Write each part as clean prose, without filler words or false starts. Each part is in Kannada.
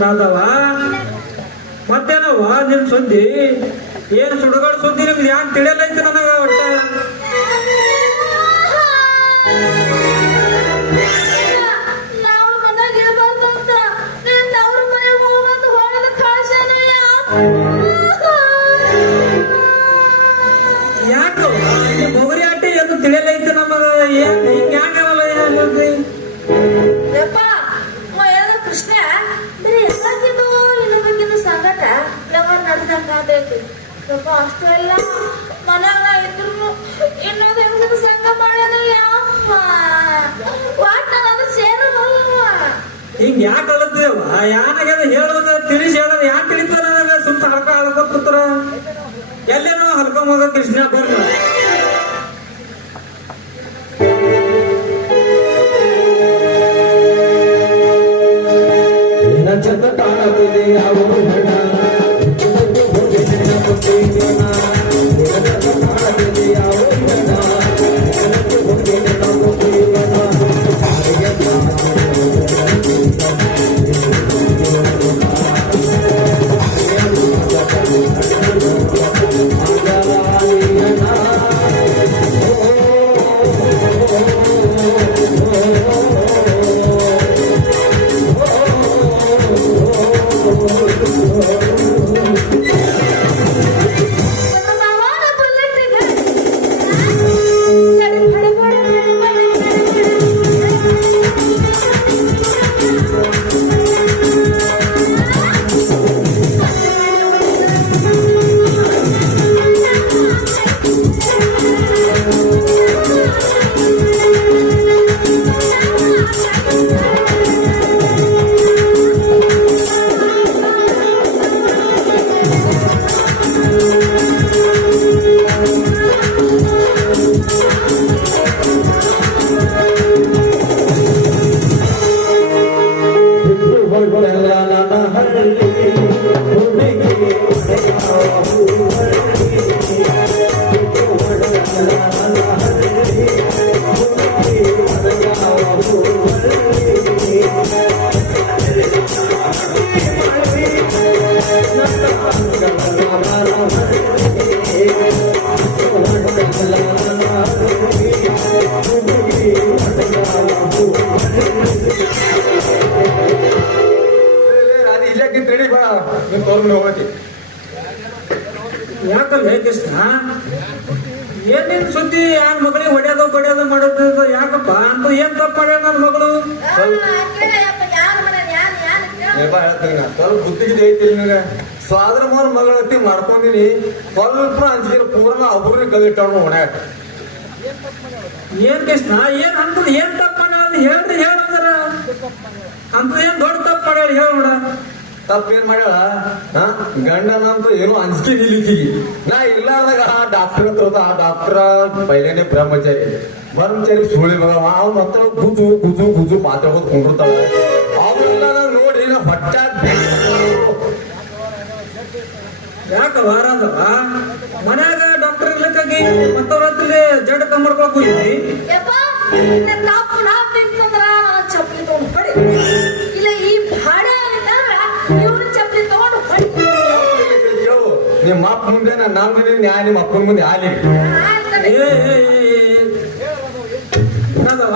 ರಾಧವ ಮತ್ತೇನವ ನಿನ್ ಸುದ್ದಿ ಏನ್ ಸುಡುಗಾಡು ಸುದ್ದಿ ನಿಮ್ಗೆ ಯಾಕೆ ತಿಳಿಯಲ್ಲೈತೆ ನನಗ ಒಟ್ಟ ಯಾಕ ಮೊಗರಿ ಆಟಿ ಏನು ತಿಳಿಯಲ್ಲೈತೆ ನಮಗ ಏನ್ ಹಿಂಗ ಯಾಕವಲ್ಲ ಏನ್ರಿ ಕೃಷ್ಣ ಬರೀ ಎಲ್ಲಕ್ಕಿಂತ ಇನ್ನೊಬ್ಬಕ್ಕಿಂತ ಸಂಗಟ ಲವರ್ ನಡೆದಂಗಾದೈತಿ ಅಷ್ಟು ಎಲ್ಲ ಮನಾಗ ಇದ್ರು ಇನ್ನೊಂದು ಹೆಂಗದ ಸಂಘ ಮಾಡೋಣ ಯಾವ ವಾಟ್ ಅದು ಸೇರಬಲ್ವ ಹಿಂಗ ಯಾಕೆ ಅಳತ್ತೇವ ಯಾನಾಗ್ಯದ ಹೇಳೋದ ತಿಳಿಸಿ ಹೇಳೋದು ಯಾಕೆ ತಿಳಿತಾರ ಸುತ್ತ ಹಲ್ಕ ಹಲ್ಕೊತ್ರ ಎಲ್ಲೇನೋ ಹಲ್ಕೊಂಬೋಗ ಕೃಷ್ಣ ಬರ್ಗ ಚಂದ ಕಾಣುತ್ತದೆ ಅವರು ಕಾಣುತ್ತದೆ ಯಾಕಲ್ಲ ಕೃಷ್ಣ ಏನೇನ್ ಸುದ್ದಿ ಯಾನ್ ಮಗಳಿಗೆ ಹೊಡೆಯೋದು ಬಡಿಯೋದು ಮಾಡೋದು ಯಾಕಪ್ಪ ಅಂತ ಏನ್ ತಪ್ಪ ಮಾಡ್ಯಾಳ ನನ್ನ ಮಗಳು ಸ್ವಲ್ಪ ಬುದ್ಧಿಗಿದೆ ಐತಿ ನನಗೆ ಸ್ವಾದ್ರ ಮೋರ್ ಮಗಳತ್ತಿ ಮಾಡ್ಕೊಂಡಿನಿ ಸ್ವಲ್ಪ ಅಂಜಿಕೆ ಪೂರ್ಣ ಒಬ್ಬರನ್ನ ಕಲಿಟ್ಟಾಳ ಹೊಣ್ಯಾಕ ಏನ್ ಕೃಷ್ಣ ಏನ್ ಅಂತದ್ ಏನ್ ತಪ್ಪ ಮಾಡ್ಯಾಳ ಹೇಳ್ರಿ ಹೇಳಂದ್ರ ಅಂತ ಏನ್ ದೊಡ್ಡ ತಪ್ಪ ಮಾಡ್ಯಾಳ ಹೇಳ ನೋಡ ತಪ್ಪೇನ್ ಮಾಡ್ಯಾಳ ಗಂಡನಂತೂ ಏನೋ ಅಂಜಿಕೆ ನಿಲ್ಲಿಕ್ಕಿಗಿ ನಾ ಇಲ್ಲಾರ್ದಾಗ ಆ ಡಾಕ್ಟರ್ ತೋದ ಆ ಡಾಕ್ಟರ್ ಪೈಲೇನೆ ಬ್ರಹ್ಮಚಾರಿ ಸುಳಿ ಮಗ ಅವ್ ಮಾತ್ರ ಗುಜು ಗುಜು ಗುಜು ಮಾತಾಡೋದು ಕೊಂಡಿರ್ತಾವ ಅವೆಲ್ಲ ನೋಡಿ ನಾ ಹೊಟ್ಟ ಯಾಕವ ರಾಧವ ಮನ್ಯಾಗ ಡಾಕ್ಟರ್ ಇರ್ಲಿಕ್ಕಾಗಿ ಮತ್ತವ್ರ ಹತ್ತಿಗೆ ಜಡ್ ಕಮ್ಮಡ್ಕೋಕ್ ಹೋಗಿದ್ವಿ ಚಪ್ಪಲಿ ತಗೊಂಡು ಹೊಡಿ ಇಲ್ಲ ಈ ಭಾಡೆ ಇವ್ರ ಚಪ್ಪಲಿ ತಗೊಂಡು ಹೊಡಿ ನಿಮ್ಮ ಅಪ್ಪ ಮುಂದೆ ನಾನು ನ್ಯಾಯ ನಿಮ್ಮ ಅಪ್ಪನ ಮುಂದೆ ಆಲಿ ರಾಧವ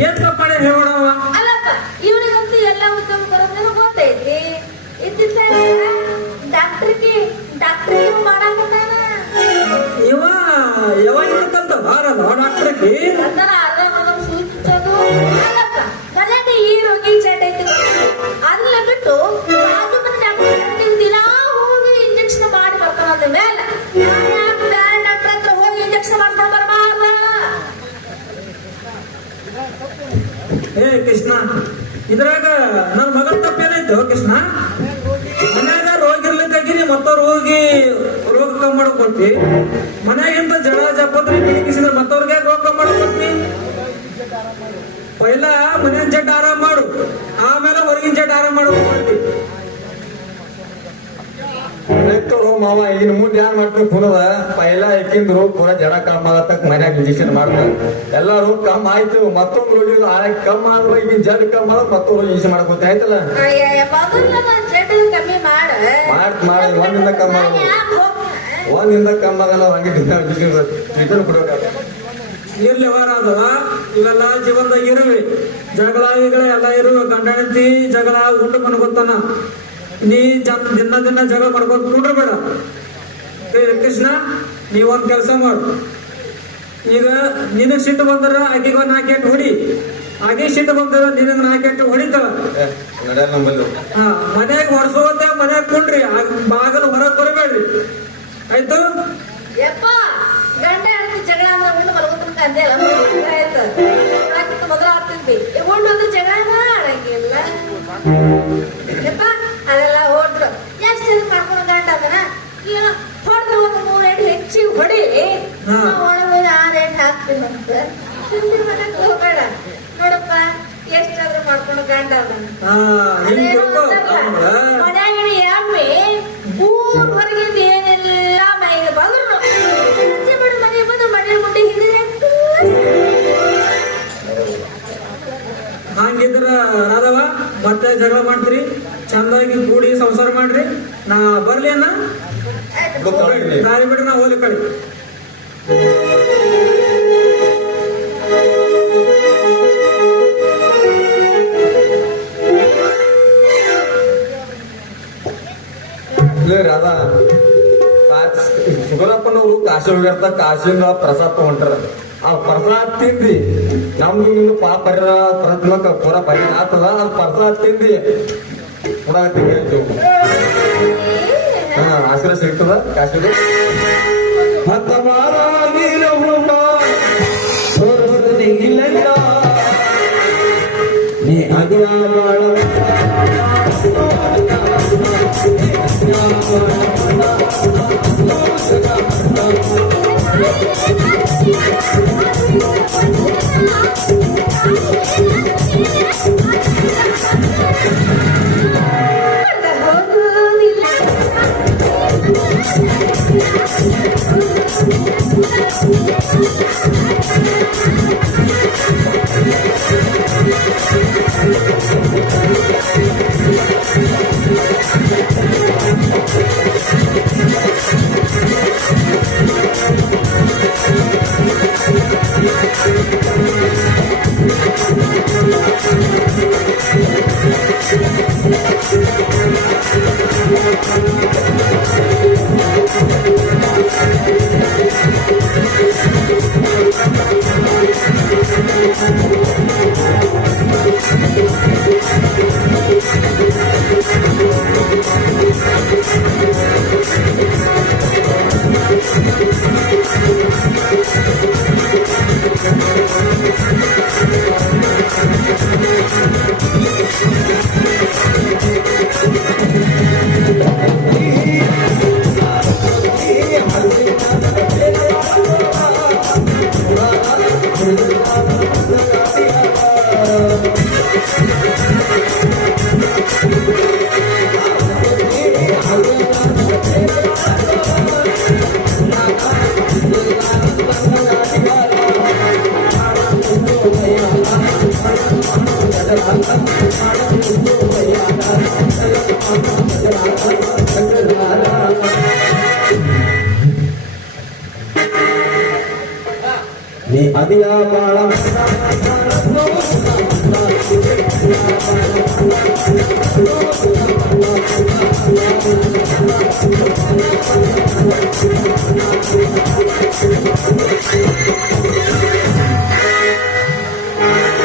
ಏನ್ ತಪ್ಪ ಮಾಡ್ಯಾರ ಹೇಳೋಣವ ಅಲ್ಲಪ್ಪ ಇವನಿಗಂತೂ ಎಲ್ಲ ಉದ್ಯಮ ಬರೋದೇನು ಗೊತ್ತೈತಿ ಇದ್ದಿದ್ದಾಗ ಡಾಕ್ಟರ್ಗೆ ಮಾಡಾಕತ್ತಾನ ಇವ ಯಾವಾಗ ಕಲ್ತವ ರಾಧವ ಡಾಕ್ಟರ್ಗೆ ಅದನ್ನ ಅರ್ಧ ಸೂಚಿಸೋದು ಅಲ್ಲಪ್ಪ ನನಗೆ ಈ ರೋಗಿ ಚಟ ಐತಿ ಅದನ್ನ ಬಿಟ್ಟು ಬಾಜು ಮನೆ ಡಾಕ್ಟರ್ ದಿನ ಹೋಗಿ ಇಂಜೆಕ್ಷನ್ ಮಾಡಿ ಬರ್ತಾನಂದ ಮೇಲೆ ಯಾಕೆ ಬೇರೆ ಡಾಕ್ಟರ್ ಹತ್ರ ಹೋಗಿ ಇಂಜೆಕ್ಷನ್ ಮಾಡ್ಕೊಂಡು ಬರಬಾರ್ದ ಏ ಕೃಷ್ಣ ಇದ್ರಾಗ ನನ್ನ ಮಗನ ತಪ್ಪೇನಾಯ್ತು ಕೃಷ್ಣ ಮನ್ಯಾಗ ರೋಗ ಇರ್ಲಿಕ್ಕಾಗಿ ಮತ್ತವ್ರು ಹೋಗಿ ರೋಗ ಕಮ್ಮಿ ಮಾಡ್ಕೊತಿ ಮನ್ಯಾಗಿಂತ ಜಡ ಜಪತ್ರಿ ಬಿಡಿಸಿದ್ರೆ ಮತ್ತವ್ರಿಗೆ ರೋಗ ಕಮ್ಮಿ ಮಾಡ್ಕೊತಿ ಪೈಲ ಮನೆಯ ಜಡ್ ಆರಾಮ್ ಮಾಡು ಆಮೇಲೆ ಹೊರಗಿನ ಜಡ್ ಆರಾಮ್ ಮಾಡ್ಕೊತಿ ಮಾವ ಇನ್ನು ಮುಂದೆ ಏನ್ ಮಾಡ್ತೀನಿ ಕುನದ ಪೈಲ ಯಾಕಿಂದ ರೋಗ ಪೂರ ಜಡ ಕಮ್ಮ ಆಗತ್ತಕ್ ಮನ್ಯಾಗ ಇಂಜೆಕ್ಷನ್ ಮಾಡ್ತಾರ ಎಲ್ಲ ರೋಗ ಕಮ್ಮ ಆಯ್ತು ಮತ್ತೊಂದು ರೋಗ ಕಮ್ಮ ಆದ್ರೆ ಈಗ ಜಡ ಕಮ್ಮ ಆದ್ರೆ ಮತ್ತೊಂದು ರೋಗ ಇಂಜೆಕ್ಷನ್ ಮಾಡ್ಕೊತ ಆಯ್ತಲ್ಲ ಕಮ್ಮಿ ಮಾಡ ಮಾಡಿ ಒಂದಿಂದ ಕಮ್ಮ ಒಂದಿಂದ ಕಮ್ಮ ಆಗಲ್ಲ ಹಂಗೆ ಟ್ರೀಟ್ಮೆಂಟ್ ಕೊಡ್ಬೇಕಾಗ ಇರ್ಲಿ ಅವರಾದವ ಇವೆಲ್ಲ ಜೀವನದಾಗ ಇರುವೆ ಜಗಳ ಎಲ್ಲ ಇರುವೆ ಗಂಡ ಹೆಂಡತಿ ಜಗಳ ಉಂಟು ಮಾಡ್ಕೊತಾನ ನೀ ದಿನ ಜಗಳ ಮಾಡ್ಕೊಂತ ಕುಂಡ್ರಬೇಡ ಕೃಷ್ಣ ನೀವೊಂದ್ ಕೆಲಸ ಮಾಡು ಈಗ ನಿನಗ್ ಸಿಟ್ಟು ಬಂದ್ರ ಆಕೆಗ 4 ಎಟ್ಟು ಹೊಡಿ ಆಕೆ ಸಿಟ್ಟು ಬಂದ್ರ ನಿನಗ್ 4 ಎಟ್ಟು ಹೊಡಿತಾವ ಹಾ ಮನ್ಯಾಗ ಹೊಡ್ಸೋದ ಮನ್ಯಾಗ ಕುಂಡ್ರಿ ಬಾಗಲು ಹೊರಗ್ ಬರಬೇಡ್ರಿ ಆಯ್ತು ಯಪ್ಪ ಗಂಡ ಹೆಂಡತಿ ಜಗಳ ಉಂಡು ಮಲಗುತ್ತಂತ ಅಂದೆ ಅಲ್ಲ ಮೊದಲು ಆಗ್ತಿದ್ವಿ ಉಂಡು ಅಂದ್ರೆ ಜಗಳ ಆಡಂಗಿಲ್ಲ ಯಪ್ಪ ಅದೆಲ್ಲ ಹೊಡ್ರು ಎಷ್ಟು ಜನ ಮಾಡ್ಕೊಂಡು ಗಂಡ ಅದನ್ನ ಹೊಡೆದ್ರೆ ಒಂದು 3 ಎಣ್ಣೆ ಹೆಚ್ಚಿಗೆ ಹೊಡಿ ಒಳಗೆ 6 ಎಣ್ಣೆ ಹಾಕ್ತೀನಂತ ಸುಮ್ಮನೆ ಮನೆಗೆ ಹೋಗ್ಬೇಡ ನೋಡಪ್ಪ ಎಷ್ಟಾದ್ರೂ ಮಾಡ್ಕೊಂಡು ಗಂಡ ಅದನ್ನ ಮನ್ಯಾಗಿನ ಎಮ್ಮೆ ಊರ್ವರೆಗಿಂದ ಏನೆಲ್ಲ ಮೈಗೆ ಬಂದ್ರು ಸಂಜೆ ಬಿಡು ಮನೆಗೆ ಬಂದು ಮನೆ ಮುಂದೆ ಹಿಡಿದ್ರೆ ಹಂಗಿದ್ರ ರಾಧವ ಮತ್ತೆ ಜಗಳ ಮಾಡ್ತೀರಿ ಚಂದಾಗಿ ಕೂಡಿ ಸಂಸಾರ ಮಾಡ್ರಿ ನಾ ಬರ್ಲಿ ಅನ್ನ ದಾರಿ ಬಿಡ್ರಿ ನಾ ಹೋಗ್ಲಿ ಕಳಿ ರಾಧಾ ಸುಗರಪ್ಪನವರು ಕಾಶಿ ಹೋಗಿರ್ತ ಕಾಶಿಯಿಂದ ಪ್ರಸಾದ ತಗೊಂಡ್ರ ಆ ಪ್ರಸಾದ ತಿಂದಿ ನಮ್ದು ನಿಮ್ದು ಪಾಪ ಪ್ರಯತ್ನಕ್ಕ ಪೂರ ಬರೀ ಆತದ ಆ ಪ್ರಸಾದ ತಿಂದಿ ಕೊಡಾಕತ್ತಿ ಹೇಳ್ತು ಹಾ ಆಶ್ರಯ ಸಿಗ್ತದ ಕಾಶಿದು ಮತ್ತ ನೀ ನೀ ಅದಿಯ ಬಾಳ